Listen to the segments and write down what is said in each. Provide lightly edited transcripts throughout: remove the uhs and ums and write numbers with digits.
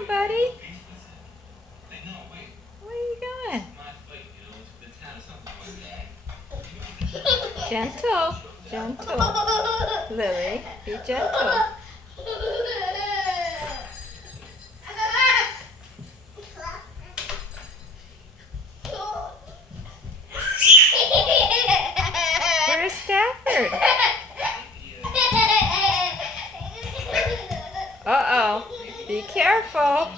doing, buddy? Where are you going? Gentle, gentle. Lily, be gentle. Where's Stafford? Uh-oh. Be careful.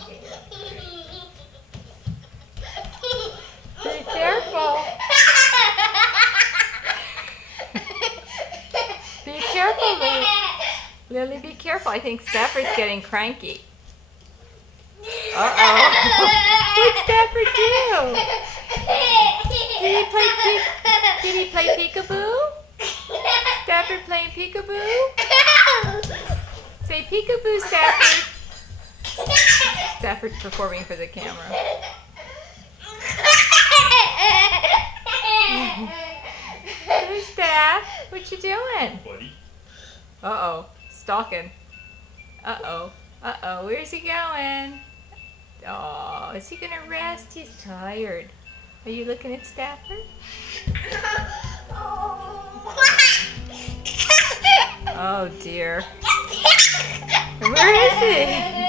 Be careful. Be careful, Lily. Lily, be careful. I think Stafford's getting cranky. Uh-oh. What'd Stafford do? Did he play peekaboo? Stafford playing peekaboo? Say peekaboo, Stafford. Stafford's performing for the camera. Hey, Staff. What you doing? Uh-oh. Stalking. Uh-oh. Uh-oh. Where's he going? Oh, is he going to rest? He's tired. Are you looking at Stafford? Oh, dear. Where is he?